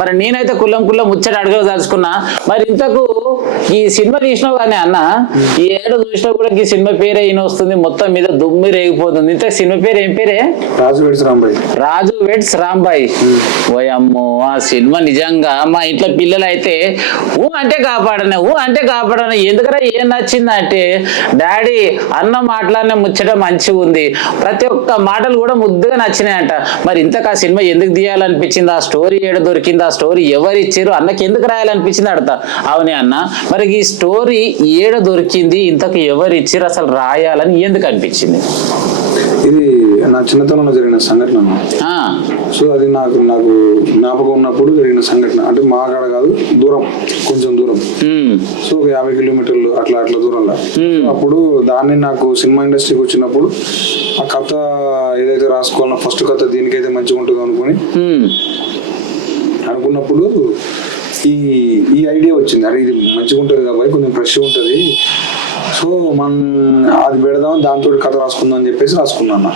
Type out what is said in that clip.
మరి నేనైతే కుల్లం ముచ్చట అడగదలుచుకున్నా. మరి ఇంతకు ఈ సినిమా తీసినావు కానీ అన్న, ఈ ఏడు చూసినా కూడా ఈ సినిమా పేరే ఈయన వస్తుంది, మొత్తం మీద దుమ్మి రేగిపోతుంది. ఇంత సినిమా పేరు ఏం పేరే? రాజు వెడ్స్ రాంబాయ్. ఓయమ్మో, ఆ సినిమా నిజంగా మా ఇంట్లో పిల్లలు అయితే అంటే కాపాడన ఎందుకరా ఏం నచ్చిందంటే, డాడీ అన్న మాటలనే ముచ్చట మంచిగా ఉంది, ప్రతి ఒక్క మాటలు కూడా ముద్దుగా నచ్చినాయంట. మరి ఇంతకు ఆ సినిమా ఎందుకు తీయాలనిపించింది, ఆ స్టోరీ ఏడ దొరికింది, ఆ స్టోరీ ఎవరు ఇచ్చారు, అన్నకి ఎందుకు రాయాలనిపించింది అడతా. అవునే అన్న, మరి ఈ స్టోరీ ఏడ దొరికింది, ఇంతకు ఎవరు ఇచ్చారు, అసలు రాయాలని ఎందుకు అనిపించింది? ఇది నా చిన్నతనంలో జరిగిన సంఘటన. సో అది నాకు జ్ఞాపకం ఉన్నప్పుడు జరిగిన సంఘటన. అంటే మా కాడ కాదు, దూరం, కొంచెం దూరం. సో ఒక 50 కిలోమీటర్లు అట్లా దూరంలో. అప్పుడు దాన్ని నాకు సినిమా ఇండస్ట్రీకి వచ్చినప్పుడు ఆ కథ ఏదైతే రాసుకోవాలన్నా ఫస్ట్ కథ దీనికైతే మంచిగా ఉంటుంది అనుకున్నప్పుడు ఈ ఐడియా వచ్చింది. అరే ఇది మంచిగా ఉంటుంది కాబట్టి కొంచెం ఫ్రెష్ ఉంటుంది, సో మనం అది పెడదాం, దాంతో కథ రాసుకుందాం అని చెప్పేసి రాసుకున్నాను.